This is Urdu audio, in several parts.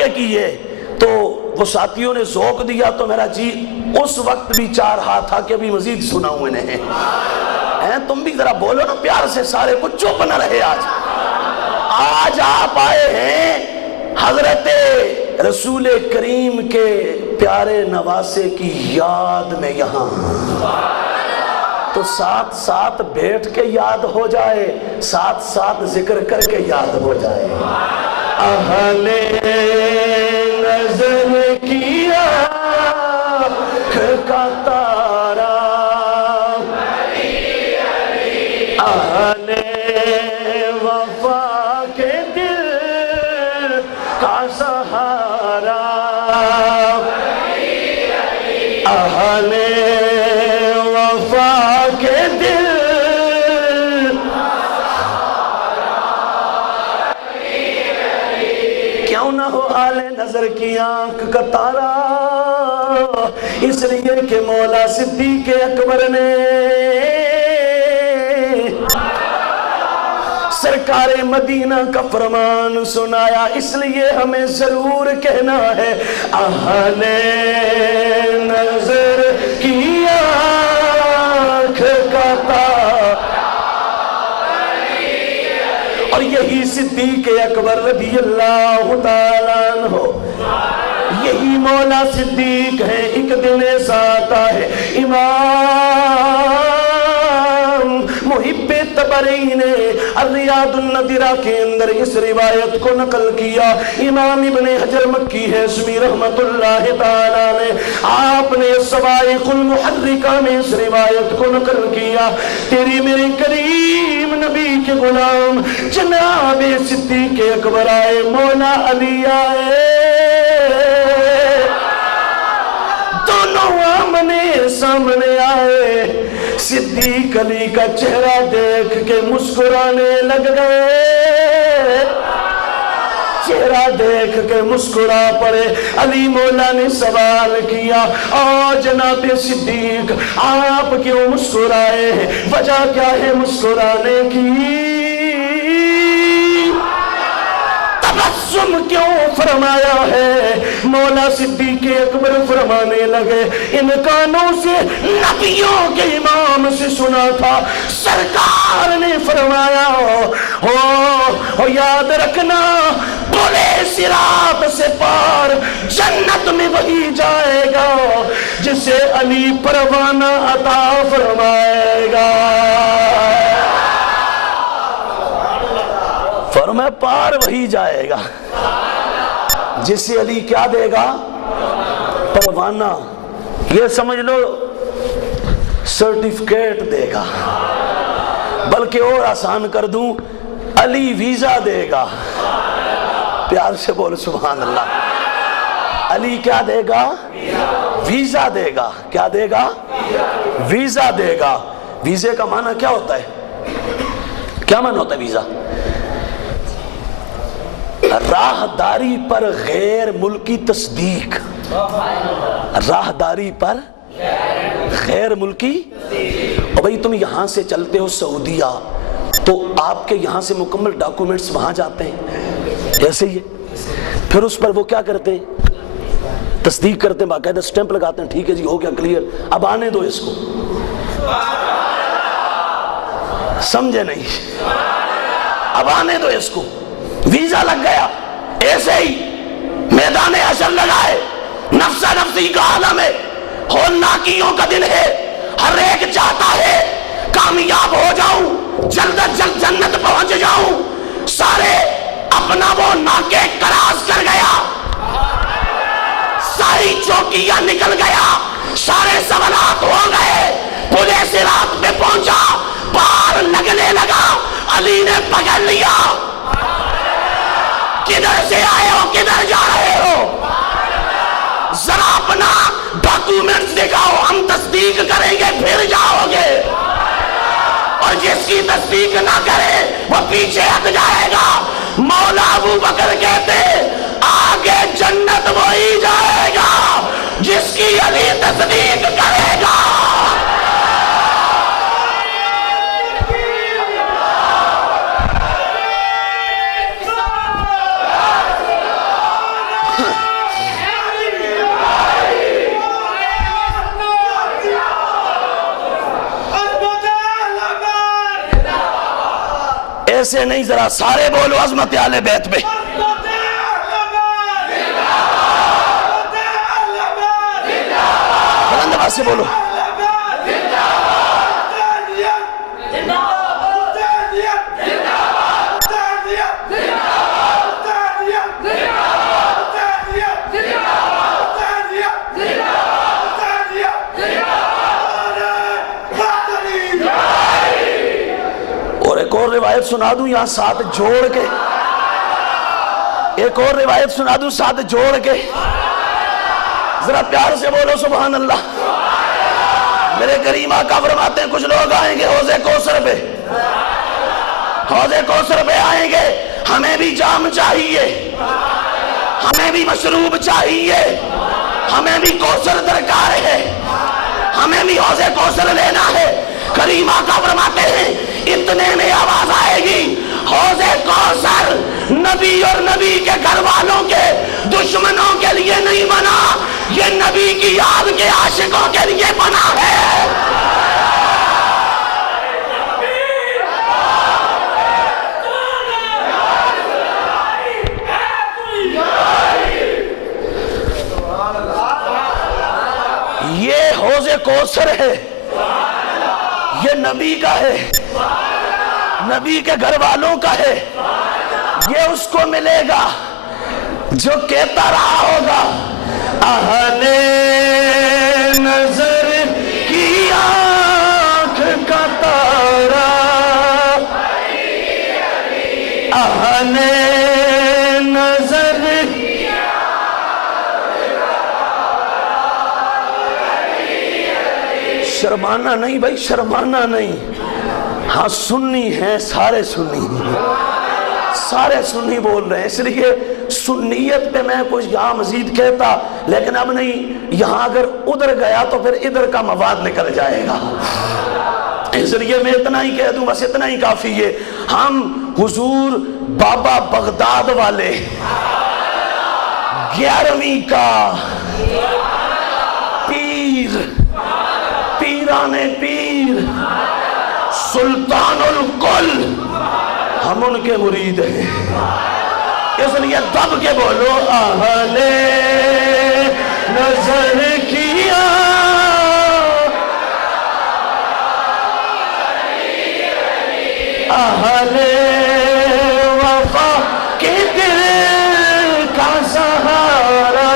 کے کیے تو وہ ساتھیوں نے ذوق دیا تو میرا جی اس وقت بھی چار ہاتھ تھا کہ ابھی مزید سناؤں انہیں۔ تم بھی ذرا بولو نا پیار سے، سارے کچھ چپ نہ رہے۔ آج آپ آئے ہیں حضرت رسول کریم کے پیارے نواسے کی یاد میں یہاں، تو ساتھ ساتھ بیٹھ کے یاد ہو جائے، ساتھ ساتھ ذکر کر کے یاد ہو جائے۔ اہل نظر کی آنکھ کا تارا، اہل وفا کے دل کا سہارا، اہل وفا کے دل کیوں نہ ہو آل نظر کی آنکھ کا تارا، اس لیے کہ مولا صدیق اکبر نے سرکار مدینہ کا فرمان سنایا، اس لیے ہمیں ضرور کہنا ہے اہل نظر کی آنکھ کا تارا۔ اور یہی صدیق اکبر رضی اللہ تعالیٰ عنہ، یہی مولا صدیق ہے۔ ایک دن ایسا آتا ہے، امام محب تبری نے الریاض النادرہ کے اندر اس روایت کو نقل کیا۔ امام ابن حجر مکی ہیثمی رحمت اللہ تعالیٰ نے آپ نے صواعق المحرکہ میں اس روایت کو نقل کیا۔ تیری میرے کریم نبی کے غلام جناب صدیق اکبر آئے، مولا علی آئے، دونوں آمنے سامنے آئے۔ صدیق علی کا چہرہ دیکھ کے مسکرانے لگ گئے، چہرہ دیکھ کے مسکرا پڑے۔ علی مولا نے سوال کیا، جناب صدیق آپ کیوں مسکرائے ہیں؟ وجہ کیا ہے مسکرانے کی؟ تبسم کیوں فرمایا ہے؟ مولا صدیق اکبر فرمانے لگے، ان کانوں سے نبیوں کے امام سے سنا تھا، سرکار نے فرمایا ہو یاد رکھنا، بلے صراط سے پار جنت میں وہی جائے گا جسے علی پروانہ عطا فرمائے گا۔ فرمایا پار وہی جائے گا جسے علی کیا دے گا؟ پروانہ، یہ سمجھ لو سرٹیفکیٹ دے گا، بلکہ اور آسان کر دوں، علی ویزا دے گا۔ پیار سے بول سبحان اللہ۔ علی کیا دے گا؟ ویزا دے گا۔ کیا دے گا؟ ویزا دے گا۔ ویزے کا معنی کیا ہوتا ہے؟ کیا معنی ہوتا ہے ویزا؟ راہداری پر غیر ملکی تصدیق، راہداری پر غیر ملکی۔ اور بھئی تم یہاں سے چلتے ہو سعودیہ تو آپ کے یہاں سے مکمل ڈاکومنٹس وہاں جاتے ہیں، ایسے ہی ہے۔ پھر اس پر وہ کیا کرتے ہیں؟ تصدیق کرتے ہیں، باقاعدہ سٹیمپ لگاتے ہیں، ٹھیک ہے جی ہو گیا کلیئر، اب آنے دو اس کو۔ سمجھے نہیں؟ اب آنے دو اس کو، ویزا لگ گیا۔ ایسے ہی میدان حشر لگائے، نفسا نفسی کا عالم ہے، ہولناکیوں کا دن ہے، ہر ایک چاہتا ہے کامیاب ہو جاؤں، جلد از جلد جنت پہنچ جاؤں۔ سارے اپنا وہ ناکے کراس کر گیا، ساری چوکیاں نکل گیا، سارے سوالات ہو گئے، پورے صراط پہ پہنچا، پار لگنے لگا، علی نے پکڑ لیا۔ کدھر سے آئے ہو؟ کدھر جا رہے ہو؟ ذرا اپنا ڈاکومنٹس دکھاؤ، ہم تصدیق کریں گے پھر جاؤ گے، اور جس کی تصدیق نہ کرے وہ پیچھے ہٹ جائے گا۔ مولا ابو بکر کہتے آگے جنت وہی جائے گا جس کی علی تصدیق کرے گا۔ ایسے نہیں، ذرا سارے بولو عظمت اہل بیت پہ. بلند آواز سے بولو. ایک اور روایت سنا دوں یہاں ساتھ جوڑ کے، ایک اور روایت سنا دوں ساتھ جوڑ کے، ذرا پیار سے بولو سبحان اللہ. میرے کریم آقا فرماتے ہیں کچھ لوگ آئیں گے حوض کوثر پہ، حوض کوثر پہ آئیں گے، ہمیں بھی جام چاہیے، ہمیں بھی مشروب چاہیے، ہمیں بھی کوثر درکار ہے، ہمیں بھی حوض کوثر لینا ہے. کریم آقا فرماتے ہیں اتنے میں آواز آئے گی حوض کوثر نبی اور نبی کے گھر والوں کے دشمنوں کے لیے نہیں بنا، یہ نبی کی یاد کے عاشقوں کے لیے بنا ہے. یہ حوض کوثر ہے، یہ نبی کا ہے، نبی کے گھر والوں کا ہے. یہ اس کو ملے گا جو کہتا رہا ہوگا اہل نظر کی آنکھ کا تارا، اہل نظر شرمانا نہیں بھائی، شرمانا نہیں. ہاں سنی ہیں، سارے سنی، سارے سنی بول رہے ہیں، اس لیے سنیت پہ میں کچھ یہاں مزید کہتا، لیکن اب نہیں، یہاں اگر ادھر گیا تو پھر ادھر کا مواد نکل جائے گا. اس لیے میں اتنا ہی کہہ دوں، بس اتنا ہی کافی ہے. ہم حضور بابا بغداد والے 11ویں کا پیر، پیران پیر، سلطان الکل، ہم ان کے مرید ہیں. اس لیے دب کے بولو اہل نظر کیا، اہل وفا کے دل کا سہارا.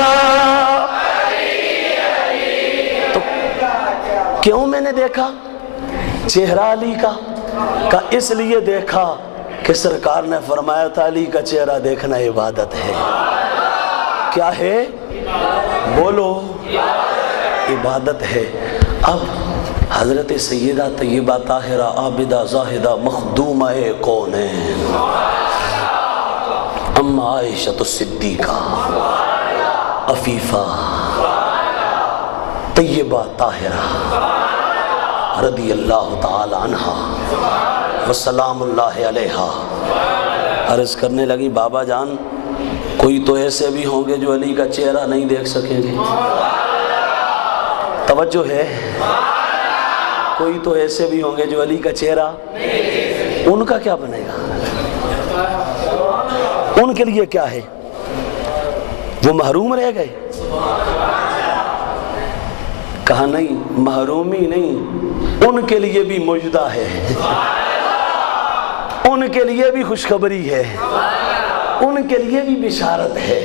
تو کیوں میں نے دیکھا چہرہ علی کا اس لیے دیکھا کہ سرکار نے فرمایا تھا علی کا چہرہ دیکھنا عبادت ہے. کیا ہے؟ بولو، عبادت ہے. اب حضرت سیدہ طیبہ طاہرہ عابدہ زاہدہ مخدومہ کونین ام عائشہ الصدیقہ عفیفہ طیبہ طاہرہ رضی اللہ تعالی عنہ وسلام اللہ علیہا عرض کرنے لگی بابا جان کوئی تو ایسے بھی ہوں گے جو علی کا چہرہ نہیں دیکھ سکیں گے. توجہ ہے، کوئی تو ایسے بھی ہوں گے جو علی کا چہرہ، ان کا کیا بنے گا؟ ان کے لیے کیا ہے؟ وہ محروم رہ گئے؟ کہا نہیں، محرومی نہیں، ان کے لیے بھی مجدہ ہے، ان کے لیے بھی خوشخبری ہے، ان کے لیے بھی بشارت ہے.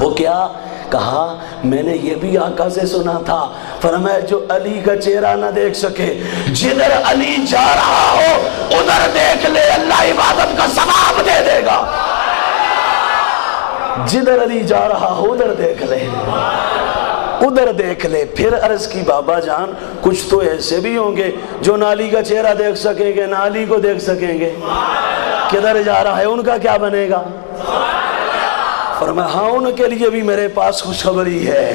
وہ کیا کہا؟ میں نے یہ بھی آقا سے سنا تھا، فرمایا جو علی کا چہرہ نہ دیکھ سکے، جدھر علی جا رہا ہو ادھر دیکھ لے، اللہ عبادت کا ثواب دے دے گا. جدھر علی جا رہا ہو ادھر دیکھ لے، ادھر دیکھ لے. پھر عرض کی بابا جان کچھ تو ایسے بھی ہوں گے جو نہ علی کا چہرہ دیکھ سکیں گے نہ علی کو دیکھ سکیں گے، کدھر جا رہا ہے، ان کا کیا بنے گا؟ فرمایا ہاں ان کے لیے بھی میرے پاس خوشخبری ہے.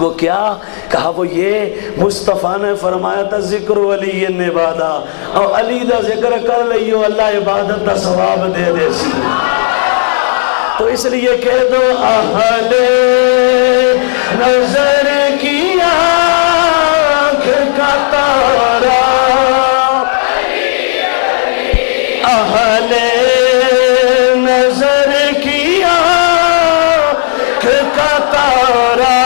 وہ کیا کہا؟ وہ یہ مصطفیٰ نے فرمایا تھا ذکر علی عبادہ، اور علی دا ذکر کر لئیو اللہ عبادت دا ثواب دے دے سی. تو اس لیے کہہ دو اہل نظر کی آنکھ کا تارا، اہل نظر کی آنکھ کا تارا،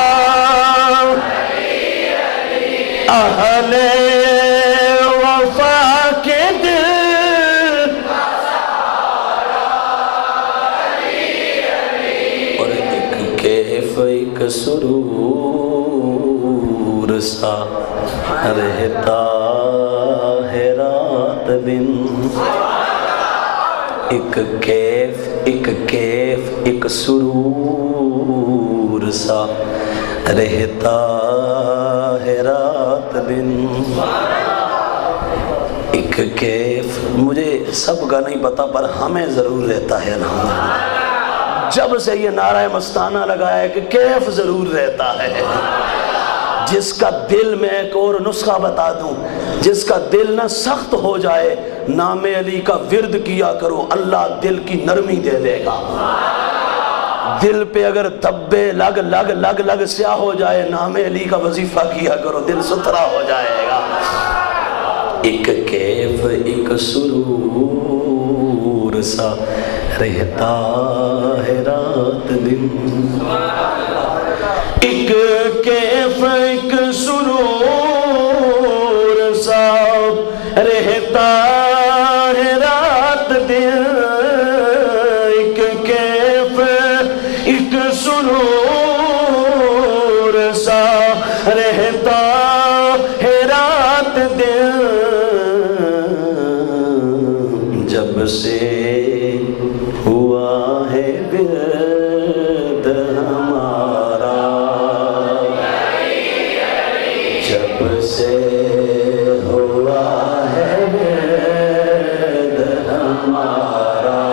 اہل وفا کے دل اور ایک کیف ایک سرور سا رہتا ہے رات دن، ایک کیف ایک سرور سا رہتا ہے رات دن، ایک کیف مجھے سب کا نہیں پتا پر ہمیں ضرور رہتا ہے الحمدللہ۔ جب سے یہ نعرہ مستانہ لگایا ہے کہ کیف ضرور رہتا ہے، جس کا دل میں ایک اور نسخہ بتا دوں، جس کا دل نہ سخت ہو جائے نام علی کا ورد کیا کرو، اللہ دل کی نرمی دے دے گا۔ دل پہ اگر دبے لگ سیاہ ہو جائے نام علی کا وظیفہ کیا کرو، دل ستھرا ہو جائے گا۔ ایک کیف ایک سرور سا رہتا ہے رات دن، ایک کیف ایک سرور سا رہتا ہے رات دن، ایک کیف ایک سرور سا رہتا ہے رات دن، جب سے ہوا ہے ورد ہمارا، جب سے ہوا ہے ورد ہمارا،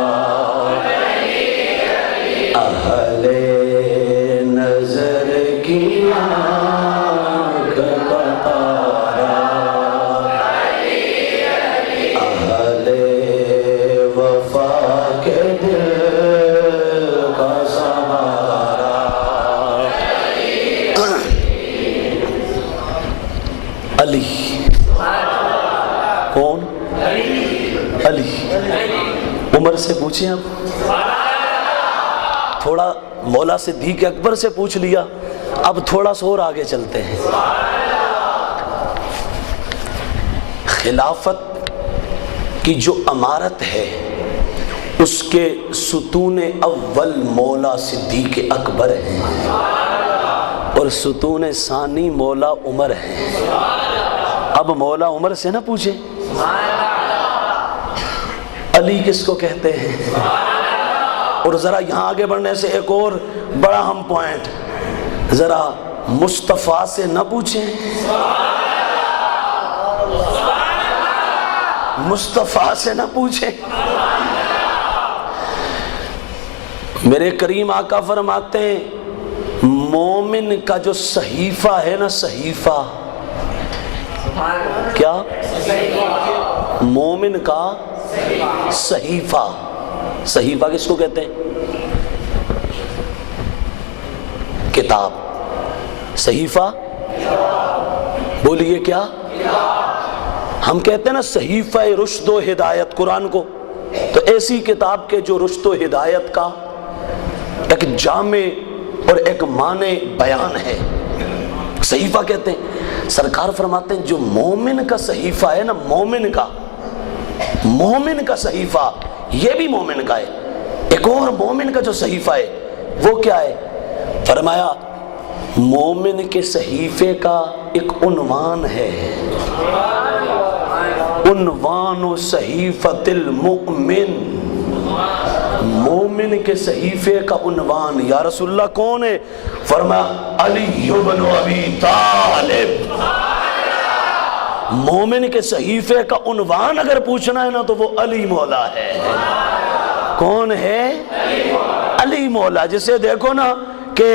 اہل نظر کی آنکھ کا تارا، اہل وفا کے دل کا سہارا۔ علی کون؟ علی۔ عمر سے پوچھیں اب، تھوڑا مولا صدیق اکبر سے پوچھ لیا، اب تھوڑا سا اور آگے چلتے ہیں۔ خلافت کی جو امارت ہے اس کے ستون اول مولا صدیق اکبر ہیں اور ستون ثانی مولا عمر ہیں۔ اب مولا عمر سے نہ پوچھیں علی کس کو کہتے ہیں، اور ذرا یہاں آگے بڑھنے سے ایک اور بڑا اہم پوائنٹ، ذرا مصطفیٰ سے نہ پوچھیں، مصطفیٰ سے نہ پوچھیں۔ میرے کریم آقا فرماتے ہیں مومن کا جو صحیفہ ہے نا، صحیفہ کیا؟ مومن کا صحیفہ، صحیفہ کس کو کہتے ہیں؟ کتاب۔ صحیفہ بولیے کیا؟ ہم کہتے ہیں نا صحیفہ رشد و ہدایت قرآن کو، تو ایسی کتاب کے جو رشد و ہدایت کا ایک جامع اور ایک معنی بیان ہے، صحیفہ کہتے ہیں۔ سرکار فرماتے ہیں جو مومن کا صحیفہ ہے نا، مومن کا صحیفہ، یہ بھی مومن کا ہے، ایک اور مومن کا جو صحیفہ ہے وہ کیا ہے؟ فرمایا مومن کے صحیفے کا ایک عنوان ہے، عنوان صحیفۃ المؤمن، مومن کے صحیفے کا عنوان۔ یا رسول اللہ کون ہے؟ فرمایا علی بن ابی طالب۔ مومن کے صحیفے کا عنوان اگر پوچھنا ہے نا تو وہ علی مولا ہے۔ کون ہے؟ علی مولا، جسے دیکھو نا کہ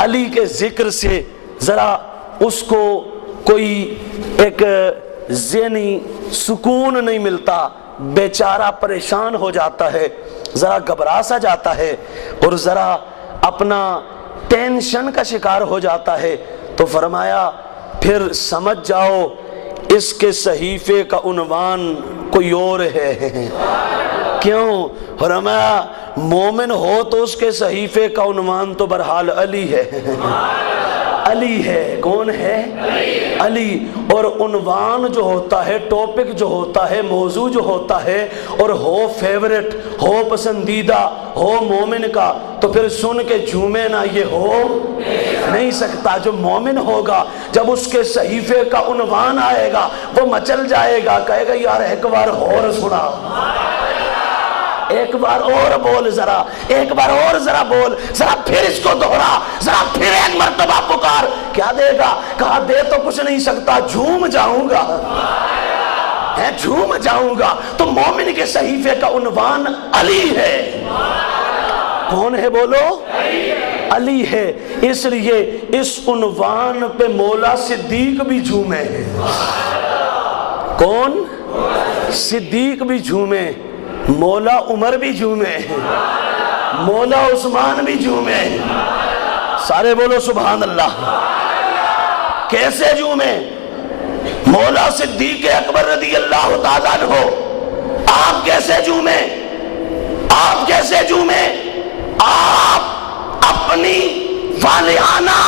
علی کے ذکر سے ذرا اس کو کوئی ایک ذہنی سکون نہیں ملتا، بیچارہ پریشان ہو جاتا ہے، ذرا گھبرا سا جاتا ہے اور ذرا اپنا ٹینشن کا شکار ہو جاتا ہے، تو فرمایا پھر سمجھ جاؤ اس کے صحیفے کا عنوان کوئی اور ہے۔ کیوں؟ فرمایا مومن ہو تو اس کے صحیفے کا عنوان تو بہرحال علی ہے، علی ہے۔ کون ہے؟ علی۔ اور عنوان جو ہوتا ہے، ٹاپک جو ہوتا ہے، موضوع جو ہوتا ہے، اور ہو فیورٹ، ہو پسندیدہ، ہو مومن کا، تو پھر سن کے جھومے نہ، یہ ہو نہیں سکتا۔ جو مومن ہوگا جب اس کے صحیفے کا عنوان آئے گا وہ مچل جائے گا، کہے گا یار ایک بار اور سنا، ایک بار اور بول، ذرا ایک بار اور ذرا بول، ذرا پھر اس کو دوہرا، ذرا پھر ایک مرتبہ پکار۔ کیا دے گا؟ کہا دے تو کچھ نہیں سکتا، جھوم جاؤں گا، جھوم جاؤں گا۔ تو مومن کے صحیفے کا عنوان علی ہے۔ کون ہے بولو؟ علی ہے۔ اس لیے اس عنوان پہ مولا صدیق بھی جھومے ہیں۔ کون؟ صدیق بھی جھومے، مولا عمر بھی جھومے، مولا عثمان بھی جھومے۔ سارے بولو سبحان اللہ۔ کیسے جھومے؟ مولا صدیق اکبر رضی اللہ تعالیٰ عنہ، آپ کیسے جھومے؟ آپ کیسے جھومے؟ آپ اپنی والہانہ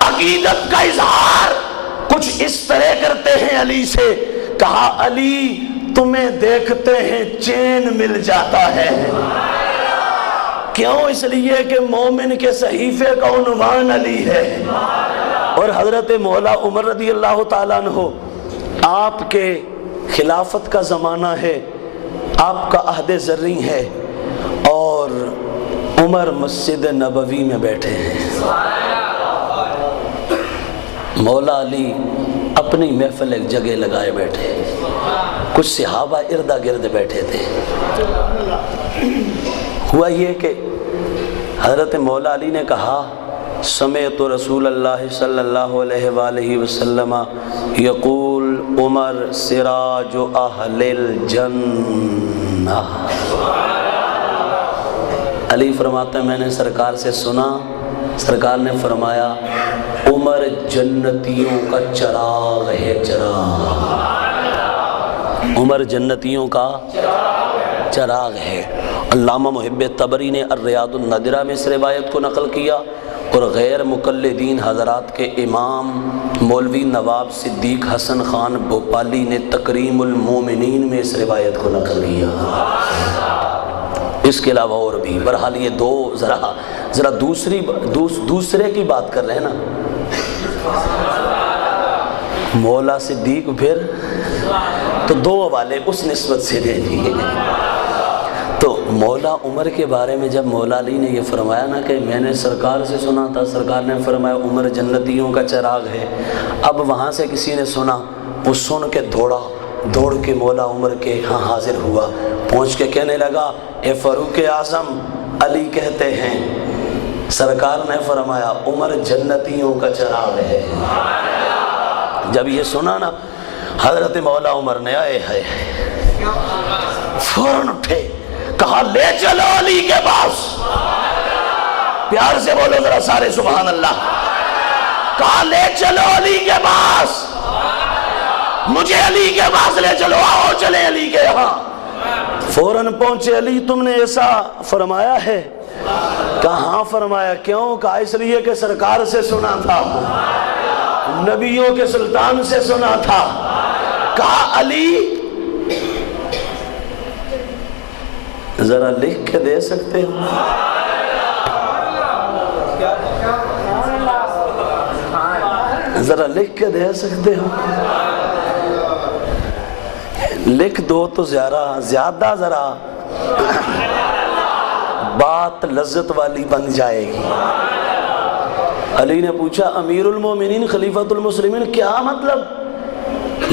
عقیدت کا اظہار کچھ اس طرح کرتے ہیں علی سے، کہا علی تمہیں دیکھتے ہیں چین مل جاتا ہے۔ کیوں؟ اس لیے کہ مومن کے صحیفے کا عنوان علی ہے۔ اور حضرت مولا عمر رضی اللہ تعالیٰ عنہ، آپ کے خلافت کا زمانہ ہے، آپ کا عہد زریں ہے، اور عمر مسجد نبوی میں بیٹھے ہیں۔ مولا علی اپنی محفل ایک جگہ لگائے بیٹھے، کچھ صحابہ اردا گرد بیٹھے تھے۔ ہوا یہ کہ حضرت مولا علی نے کہا سمعت رسول اللہ صلی اللہ علیہ وآلہ وسلم یقول عمر سراج اہل الجنہ۔ علی فرماتے ہیں میں نے سرکار سے سنا، سرکار نے فرمایا عمر جنتیوں کا چراغ ہے، چراغ۔ عمر جنتیوں کا چراغ ہے۔ علامہ محب طبری نے الریاض النادرہ میں اس روایت کو نقل کیا، اور غیر مقلدین حضرات کے امام مولوی نواب صدیق حسن خان بھوپالی نے تکریم المومنین میں اس روایت کو نقل کیا۔ اس کے علاوہ اور بھی، بہرحال یہ دو ذرا دوسرے کی بات کر رہے ہیں نا، مولا صدیق پھر تو دو حوالے اس نسبت سے دے دیے۔ تو مولا عمر کے بارے میں جب مولا علی نے یہ فرمایا نا کہ میں نے سرکار سے سنا تھا، سرکار نے فرمایا عمر جنتیوں کا چراغ ہے، اب وہاں سے کسی نے سنا، وہ سن کے دوڑ کے مولا عمر کے ہاں حاضر ہوا، پہنچ کے کہنے لگا اے فاروق اعظم، علی کہتے ہیں سرکار نے فرمایا عمر جنتیوں کا چراغ ہے۔ جب یہ سنا نا حضرت مولا عمر نے آئے ہے فوراً اٹھے، کہا لے چلو علی کے پاس۔ پیار سے بولو ذرا سارے سبحان اللہ۔ کہا لے چلو علی کے پاس، مجھے علی کے پاس لے چلو، آؤ چلے علی کے یہاں۔ فوراً پہنچے، علی تم نے ایسا فرمایا ہے؟ کہا ہاں فرمایا۔ کیوں؟ کہا اس لیے کہ سرکار سے سنا تھا، نبیوں کے سلطان سے سنا تھا۔ کہا علی ذرا لکھ کے دے سکتے ہو؟ ذرا لکھ کے دے سکتے ہو؟ لکھ دو تو زیادہ ذرا بات لذت والی بن جائے گی۔ علی نے پوچھا امیر المومنین خلیفۃ المسلمین کیا مطلب،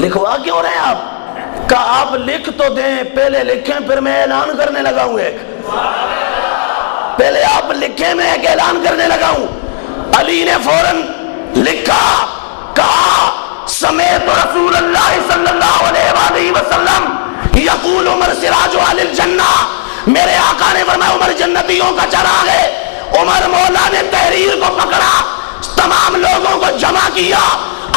لکھوا کیوں رہے آپ؟ کہا آپ لکھ تو دیں، پہلے لکھیں پھر میں اعلان کرنے لگا ہوں ایک، پہلے آپ لکھیں میں ایک اعلان کرنے لگا ہوں۔ علی نے فوراً لکھا، کہا سمیت رسول اللہ صلی اللہ علیہ وآلہ وسلم یقول عمر سراج اہل الجنہ، میرے آقا نے فرمایا عمر جنتیوں کا چراغ ہے۔ عمر مولا نے تحریر کو پکڑا، تمام لوگوں کو جمع کیا،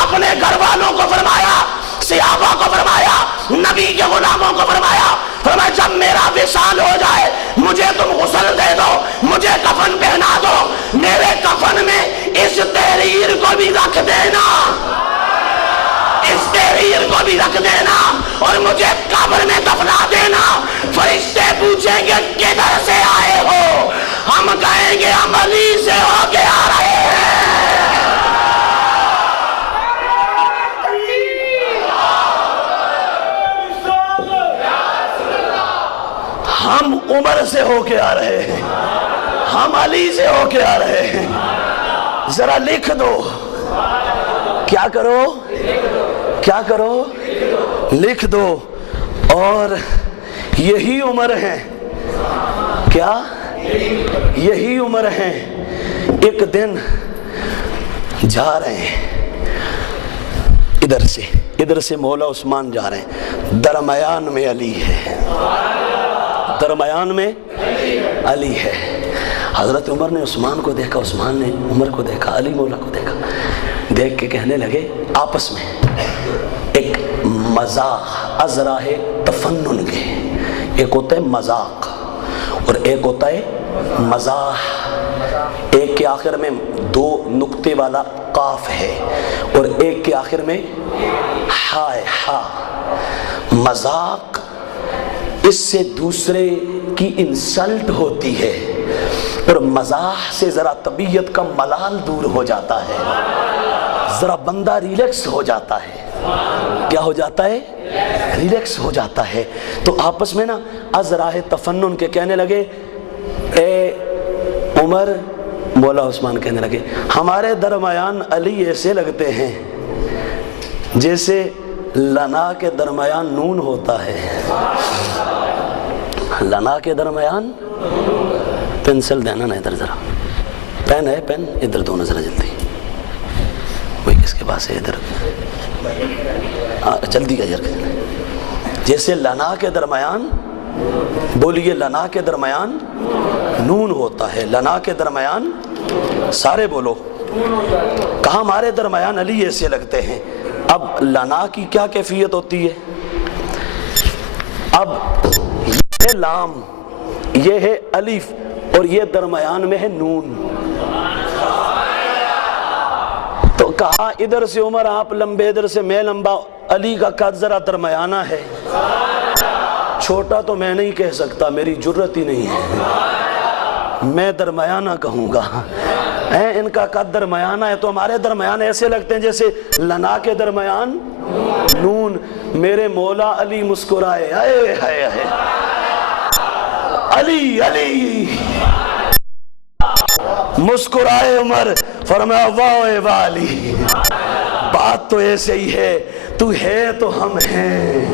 اپنے گھر والوں کو فرمایا، صحابہ کو فرمایا، نبی کے غلاموں کو فرمایا، فرمایا جب میرا وصال ہو جائے مجھے تم غسل دے دو، مجھے کفن پہنا دو، میرے کفن میں اس تحریر کو بھی رکھ دینا، اس تحریر کو بھی رکھ دینا، اور مجھے قبر میں دفنا دینا۔ فرشتے پوچھیں گے کدھر سے آئے ہو، ہم کہیں گے ہم علی سے ہو کے آ رہے ہیں۔ ہم عمر سے ہو کے آ رہے ہیں، ہم علی سے ہو کے آ رہے ہیں۔ ذرا لکھ دو، کیا کرو، کیا کرو، لکھ دو۔ اور یہی عمر ہیں، کیا یہی عمر ہیں۔ ایک دن جا رہے ہیں ادھر سے مولا عثمان جا رہے ہیں، درمیان میں علی ہے، درمیان میں علی ہے۔ حضرت عمر نے عثمان کو دیکھا، عثمان نے عمر کو دیکھا، علی مولا کو دیکھا، دیکھ کے کہنے لگے آپس میں ایک مزاح، ازراہ تفنن کے، ایک ہوتا ہے مذاق اور ایک ہوتا ہے مزاح۔ ایک کے آخر میں 2 نقطے والا قاف ہے اور ایک کے آخر میں ہا ہے، ہا۔ مذاق اس سے دوسرے کی انسلٹ ہوتی ہے، اور مزاح سے ذرا طبیعت کا ملال دور ہو جاتا ہے، ذرا بندہ ریلیکس ہو جاتا ہے۔ کیا ہو جاتا ہے؟ ریلیکس ہو جاتا ہے۔ تو آپس میں نا ازراہ تفنن کے کہنے لگے، اے عمر، مولا عثمان کہنے لگے ہمارے درمیان علی ایسے لگتے ہیں جیسے لنا کے درمیان نون ہوتا ہے۔ لنا کے درمیان، پینسل دینا نا ادھر، ذرا پین ہے، پین ادھر دو ذرا جلدی، وہی کس کے پاس ہے ادھر، جلدی کا جرک، جیسے لنا کے درمیان، بولیے لنا کے درمیان نون ہوتا ہے، لنا کے درمیان، سارے بولو، کہاں ہمارے درمیان علی ایسے لگتے ہیں۔ اب لنا کی کیا کیفیت ہوتی ہے؟ اب یہ لام، یہ ہے الف، اور یہ درمیان میں ہے نون، تو کہا ادھر سے عمر آپ لمبے، ادھر سے میں لمبا، علی کا قد ذرا درمیانہ ہے، چھوٹا تو میں نہیں کہہ سکتا، میری جرت ہی نہیں ہے، میں درمیانہ کہوں گا، ان کا قد درمیانہ ہے، تو ہمارے درمیان ایسے لگتے ہیں جیسے لنا کے درمیان نون۔ میرے مولا علی مسکرائے، اے ہائے ہائے، علی علی، مسکرائے عمر، فرمایا واہ واہ علی، بات تو ایسے ہی ہے، تو ہے تو ہم ہیں۔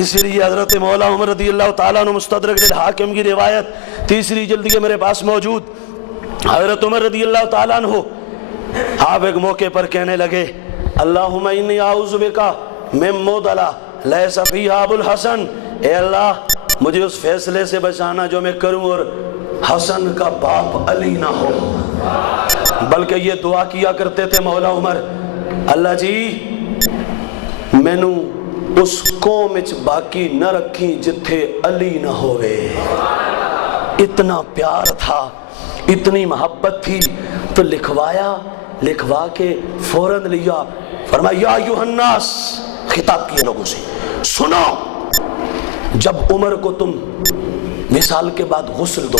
اس لیے حضرت مولا عمر رضی اللہ تعالیٰ عنہ، مستدرک للحاکم کی روایت 3 جلد میرے پاس موجود، حضرت عمر رضی اللہ تعالیٰ عنہ آپ ایک موقع پر کہنے لگے، اللہم انی اعوذ بکا من مدلہ لیس فیہا ابو الحسن، اے اللہ مجھے اس فیصلے سے بچانا جو میں کروں اور حسن کا باپ علی نہ ہو۔ بلکہ یہ دعا کیا کرتے تھے مولا عمر، اللہ جی مینوں اس قوم وچ باقی نہ رکھی جتھے علی نہ ہوئے۔ اتنا پیار تھا، اتنی محبت تھی، تو لکھوا کے فوراً لیا، فرمایا یا ایھا الناس، خطاب کیے لوگوں سے، سنو، جب عمر کو تم مثال کے بعد غسل دو،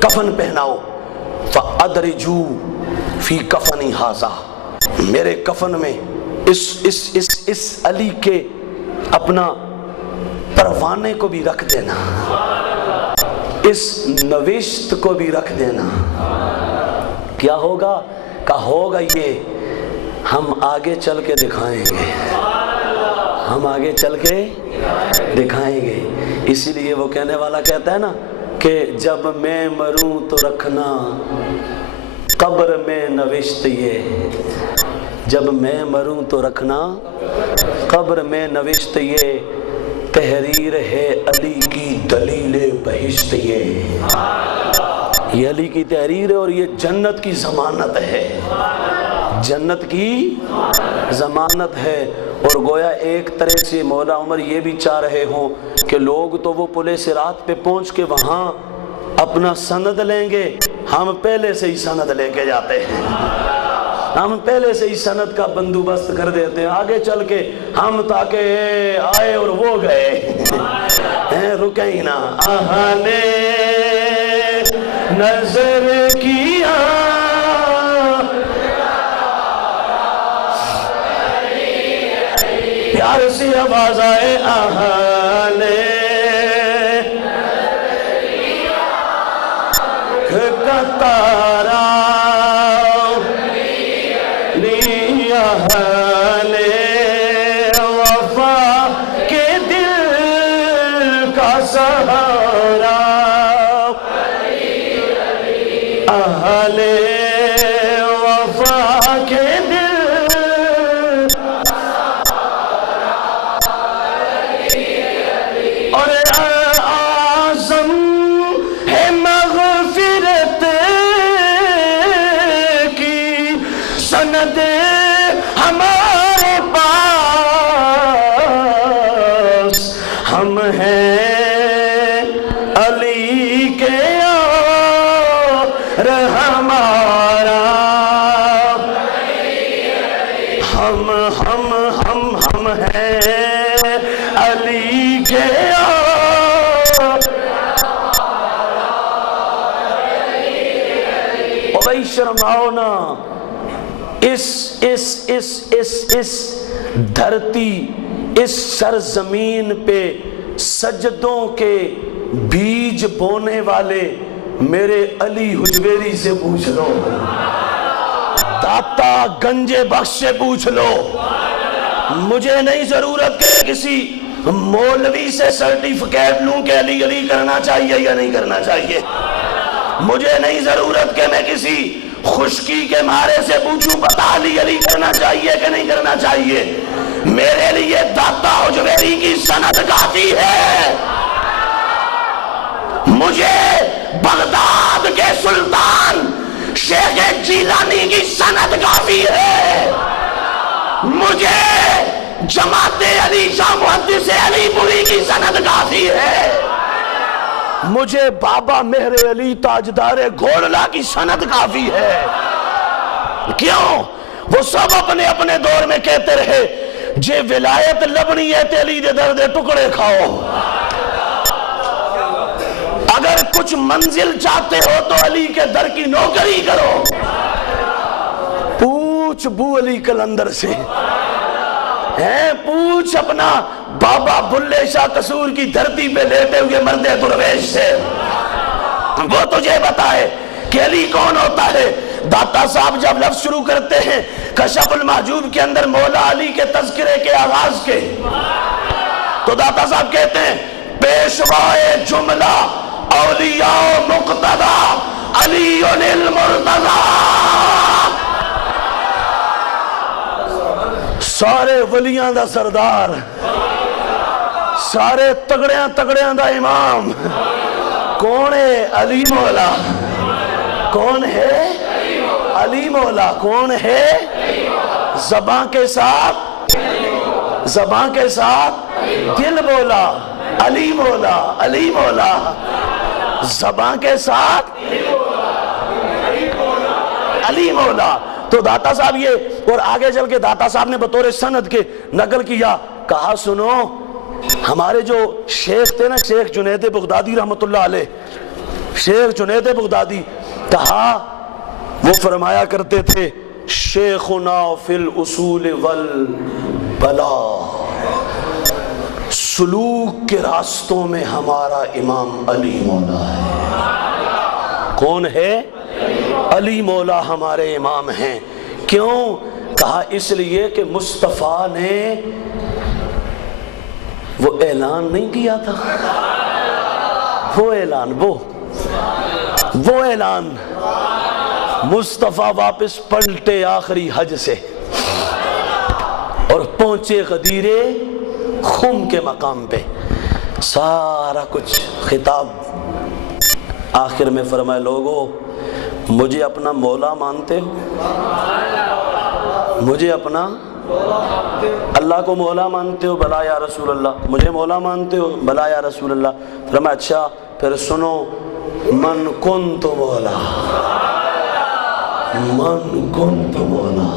کفن پہناؤ، فَأَدْرِجُوا فِي کَفَنِ هَذَا، میرے کفن میں اس علی کے اپنا پروانے کو بھی رکھ دینا، اس نوشت کو بھی رکھ دینا۔ کیا ہوگا؟ کہا ہوگا یہ، ہم آگے چل کے دکھائیں گے، ہم آگے چل کے دکھائیں گے۔ اسی لیے وہ کہنے والا کہتا ہے نا کہ جب میں مروں تو رکھنا قبر میں نوشت یہ، جب میں مروں تو رکھنا قبر میں نوشت یہ، تحریر ہے علی کی دلیل بہشت، یہ علی کی تحریر ہے اور یہ جنت کی ضمانت ہے، جنت کی ضمانت ہے۔ اور گویا ایک طرح سے مولا عمر یہ بھی چاہ رہے ہوں کہ لوگ تو وہ پل صراط پہ پہنچ کے وہاں اپنا سند لیں گے، ہم پہلے سے ہی سند لے کے جاتے ہیں، ہم پہلے سے ہی سند کا بندوبست کر دیتے ہیں، آگے چل کے ہم تاکہ آئے اور وہ گئے رکیں ہی نہ۔ آہا نے نظر کیا پیار سی آواز آئے، آہا نے کتارا لیا نے وفا کے دل کا سہارا، اہل وفا کے دل اور اعظم ہے مغفرت کی سند ہمارے پاس، ہم ہیں علی کے اور ہمارا، ہم ہیں علی کے اور بھائی شرماؤ نا، اس دھرتی، اس سرزمین پہ سجدوں کے بیج بونے والے میرے علی حجویری سے پوچھ لو، داتا گنج بخش سے پوچھ لو، مجھے نہیں ضرورت کہ کسی مولوی سے سرٹیفکیٹ لوں کہ علی علی کرنا چاہیے یا نہیں کرنا چاہیے، مجھے نہیں ضرورت کہ میں کسی خشکی کے مارے سے پوچھوں بتا علی علی کرنا چاہیے کہ نہیں کرنا چاہیے، میرے لیے داتا حجویری کی سند کافی ہے، مجھے بغداد کے سلطان شیخ جیلانی کی سند کافی ہے، مجھے جماعت علی شاہ محدث علی پوری کی سند کافی ہے، مجھے بابا مہر علی تاجدار گھوڑلا کی سند کافی ہے۔ کیوں؟ وہ سب اپنے اپنے دور میں کہتے رہے جے ولایت لبنی ہے تے علی دے درد ٹکڑے کھاؤ، اگر کچھ منزل چاہتے ہو تو علی کے در کی نوکری کرو، پوچھ بو علی کلندر سے، پوچھ اپنا بابا بلے شاہ قصور کی دھرتی پہ لیتے ہوئے مرد درویش سے، وہ تجھے بتائے کہ علی کون ہوتا ہے۔ داتا صاحب جب لفظ شروع کرتے ہیں کشف المحجوب کے اندر مولا علی کے تذکرے کے آغاز کے، تو داتا صاحب کہتے ہیں پیشوائے جملہ اولیاء مقتدہ علی المرتضی، سارے ولیاں دا سردار، سارے تگڑیاں دا امام کون ہے؟ علی مولا۔ کون ہے؟ علی مولا۔ کون ہے؟ زباں کے ساتھ دل بولا علی مولا، علی مولا، زباں کے ساتھ علی مولا۔ تو داتا صاحب یہ، اور آگے چل کے داتا صاحب نے بطور سند کے نقل کیا، کہا سنو ہمارے جو شیخ تھے نا، شیخ جنید بغدادی رحمت اللہ علیہ، شیخ جنید بغدادی، کہا وہ فرمایا کرتے تھے شیخنا فی الاصول والبلا، سلوک کے راستوں میں ہمارا امام علی مولا ہے۔ کون ہے؟ علی مولا ہمارے امام ہیں۔ کیوں؟ کہا اس لیے کہ مصطفیٰ نے وہ اعلان نہیں کیا تھا، وہ اعلان مصطفیٰ واپس پلٹے آخری حج سے اور پہنچے غدیر خم کے مقام پہ، سارا کچھ خطاب آخر میں فرمائے لوگو مجھے اپنا مولا مانتے ہو؟ مجھے اپنا اللہ کو مولا مانتے ہو؟ بلا یا رسول اللہ. مجھے مولا مانتے ہو؟ بلا یا رسول اللہ. فرمایا اچھا پھر سنو، من کنت مولا، من کنت مولا،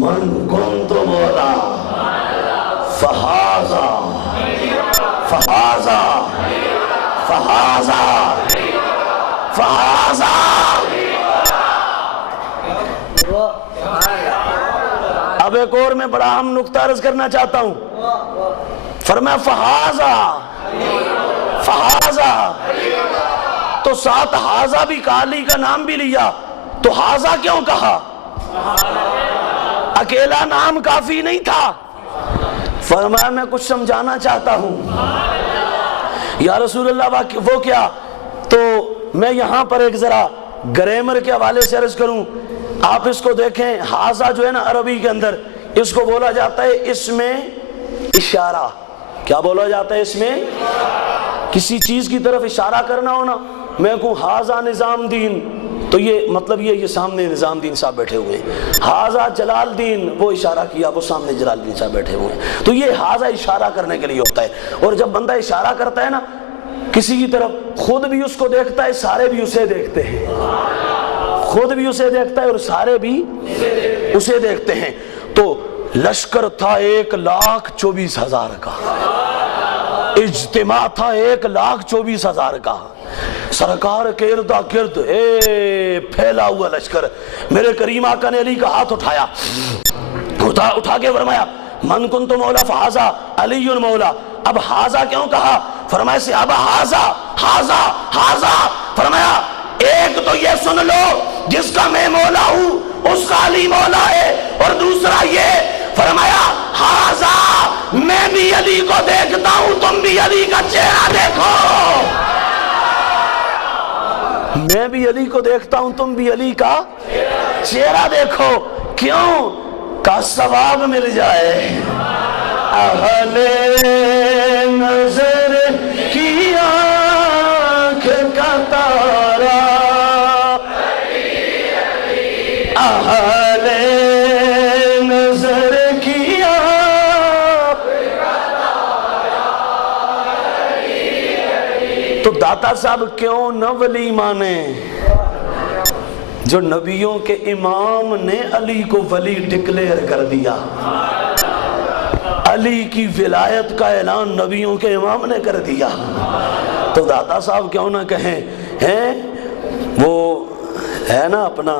من کنت مولا فہذا فہذا فہذا فہذا. اب ایک اور میں بڑا اہم نقطہ عرض کرنا چاہتا ہوں. فرمایا فہذا فہذا، تو ساتھ ہاذا بھی کہا، علی کا نام بھی لیا، تو ہاذا کیوں کہا؟ اکیلا نام کافی نہیں تھا. فرمایا میں کچھ سمجھانا چاہتا ہوں. یا رسول اللہ وہ کیا؟ تو میں یہاں پر ایک ذرا گریمر کے حوالے سے عرض کروں. آپ اس کو دیکھیں، ہاذا جو ہے نا عربی کے اندر اس کو بولا جاتا ہے اس میں اشارہ. کیا بولا جاتا ہے اس میں؟ کسی چیز کی طرف اشارہ کرنا ہونا. میں کہوں ہاذا نظام دین، تو یہ مطلب یہ سامنے نظام دین صاحب بیٹھے ہوئے ہیں. ہاذا جلال دین، وہ اشارہ کیا، وہ سامنے جلال دین صاحب بیٹھے ہوئے ہیں. تو یہ ہاذا اشارہ کرنے کے لیے ہوتا ہے. اور جب بندہ اشارہ کرتا ہے نا کسی کی طرف، خود بھی اس کو دیکھتا ہے، سارے بھی اسے دیکھتے ہیں. خود بھی اسے دیکھتا ہے اور سارے بھی اسے دیکھتے ہیں. تو لشکر تھا 1,24,000 کا، اجتماع تھا 1,24,000 کا. سرکار کے اردا گرد پھیلا ہوا لشکر. میرے کریم آقا نے علی کا ہاتھ اٹھایا، اٹھا کے فرمایا من کنت مولا فہذا علی مولا. اب ہاذا کیوں کہا؟ فرمایا صحابہ ہاذا ہاذا ہاذا. فرمایا ایک تو یہ سن لو جس کا میں مولا ہوں اس کا علی مولا ہے، اور دوسرا یہ فرمایا ہاذا میں بھی علی کو دیکھتا ہوں، تم بھی علی کا چہرہ دیکھو. میں بھی علی کو دیکھتا ہوں، تم بھی علی کا چہرہ دیکھو. کیوں؟ کا ثواب مل جائے. اہل نظر کی آنکھ کا تارا، اہل نظر کی آنکھ کا تارا. تو داتا صاحب کیوں نہ ولی مانے جو نبیوں کے امام نے علی کو ولی ڈکلیئر کر دیا. علی کی ولایت کا اعلان نبیوں کے امام نے کر دیا. تو داتا صاحب کیوں نہ کہیں ہیں؟ وہ ہے نا اپنا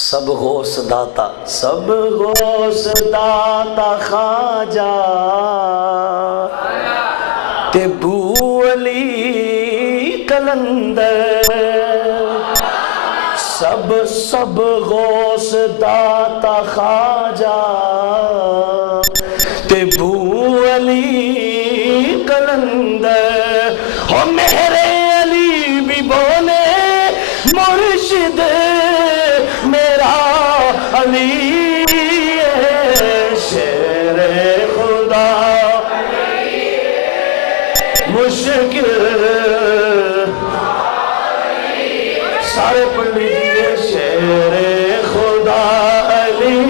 سب غوث داتا، سب غوث داتا خواجہ تے بو علی کلندر. سب غوث داتا خواجہ تے بو علی کلندر. ہو میرے علی بھی بولے مرشد میرا علی شیر خدا مشکل. سارے پڑھ لیجیے شیر خدا علی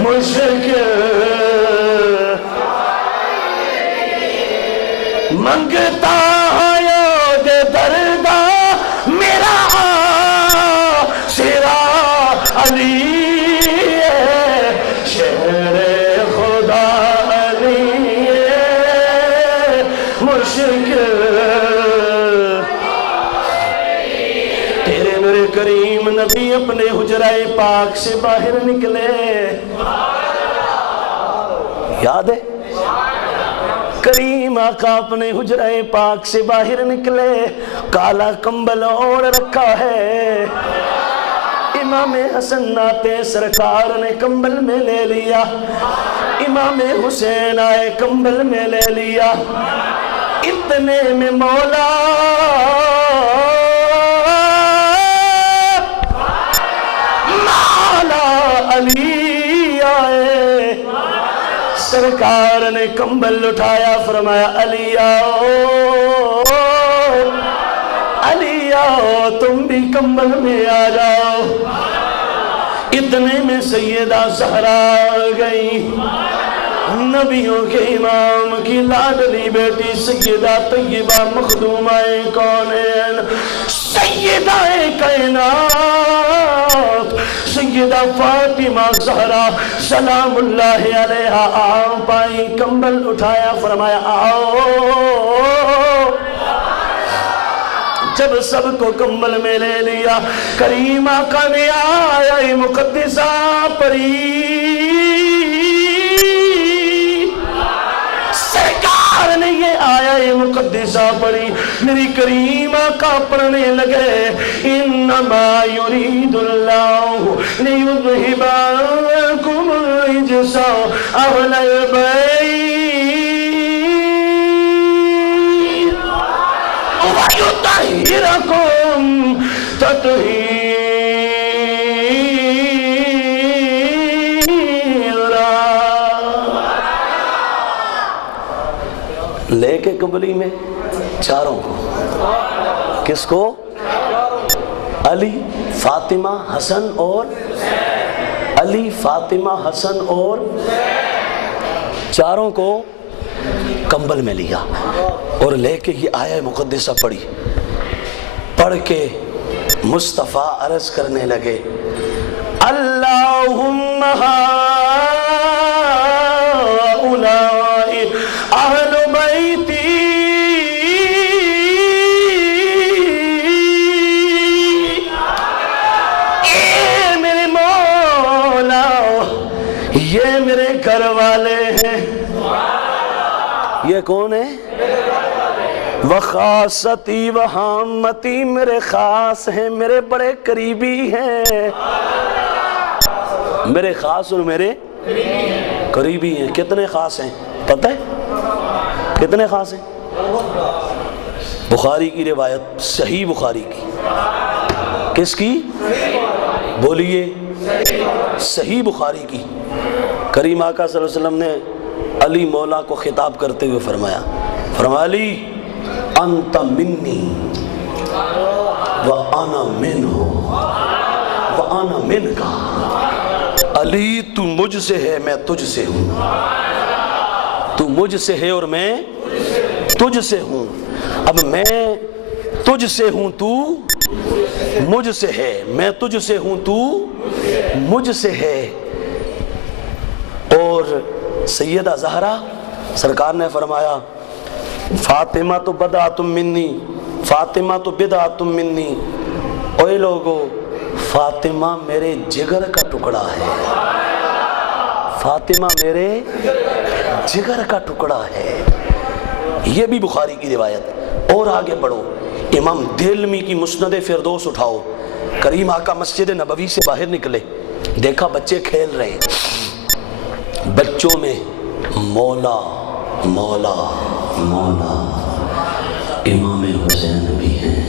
مشکل. منگتا یاد دردہ میرا شیرا علی شیر خدا علی مشکل. کریم نبی اپنے حجرہ پاک سے باہر نکلے، یاد ہے؟ کریم آقا اپنے حجرہ پاک سے باہر نکلے، کالا کمبل اوڑھ رکھا ہے. امام حسن آتے سرکار نے کمبل میں لے لیا، امام حسین آئے کمبل میں لے لیا. اتنے میں مولا علی آئے. سرکار نے کمبل اٹھایا، فرمایا علی آؤ، علی آؤ، تم بھی کمبل میں آ جاؤ۔ اتنے میں سیدہ زہرا آ گئی، نبیوں کے امام کی لاڈلی بیٹی سیدہ طیبہ مخدومہ کونین، سیدہ کائنات سیدہ فاطمہ زہرا سلام اللہ علیہا آ پائی، کمبل اٹھایا، فرمایا آؤ۔ جب سب کو کمبل میں لے لیا، کریم آقا نے آیا مقدسہ پڑھی، سرکار نے یہ آیا مقدسہ پڑھی، میری کریم آقا پڑھنے لگے، انما یرید اللہ لیذہب عنکم الرجس اہل البیت ویطہرکم تطہیرا۔ لے کے کمبلی میں چاروں کو، کس کو؟ علی، فاطمہ، حسن اور علی، فاطمہ، حسن اور چاروں کو کمبل میں لیا اور لے کے یہ آیہ مقدسہ پڑھی۔ پڑھ کے مصطفیٰ عرض کرنے لگے، اللہم ہؤلاء اہل بیتی اے میرے مولا، یہ میرے گھر والے ہیں۔ یہ کون ہے؟ وخاصتی وحامتی، میرے خاص ہیں، میرے بڑے قریبی ہیں، میرے خاص اور میرے قریبی ہیں۔ کتنے خاص ہیں پتہ ہے؟ کتنے خاص ہیں؟ بخاری کی روایت، صحیح بخاری کی، کس کی؟ بولیے، صحیح بخاری کی۔ کریم آقا صلی اللہ علیہ وسلم نے علی مولا کو خطاب کرتے ہوئے فرمایا، علی انت منی وانا منہ وانا منکا، علی تو مجھ سے ہے، میں تجھ سے ہوں، تو مجھ سے ہے اور میں تجھ سے ہوں۔ اب میں تجھ سے ہوں، تو مجھ سے ہے، میں تجھ سے ہوں، تو مجھ سے ہے۔ اور سیدہ زہرا سرکار نے فرمایا، فاطمہ تو بدعۃ منی، فاطمہ تو بدعۃ منی، اوے لوگو فاطمہ میرے جگر کا ٹکڑا ہے، فاطمہ میرے جگر کا ٹکڑا ہے۔ یہ بھی بخاری کی روایت۔ اور آگے بڑھو، امام دیلمی کی مسند فردوس اٹھاؤ، کریم آقا مسجد نبوی سے باہر نکلے، دیکھا بچے کھیل رہے ہیں، بچوں میں مولا مولا مولا امام حسین بھی ہیں۔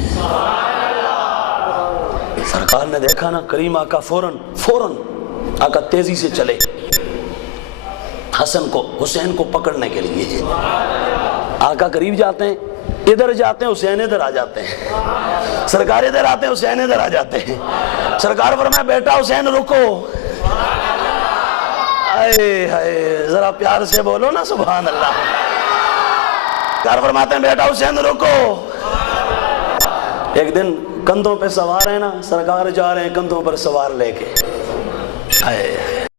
سرکار نے دیکھا نا، کریم آقا فوراً آقا تیزی سے چلے حسن کو حسین کو پکڑنے کے لیے۔ آقا قریب جاتے ہیں، ادھر جاتے ہیں، حسین ادھر آ جاتے ہیں، سرکار ادھر آتے ہیں، حسین ادھر آ جاتے ہیں۔ سرکار فرمایا، بیٹا حسین رکو، اے ہائے ذرا پیار سے بولو نا سبحان اللہ۔ سرکار فرماتے ہیں، بیٹا حسین رکو۔ ایک دن کندھوں پہ سوار ہے نا، سرکار جا رہے ہیں کندھوں پر سوار لے کے،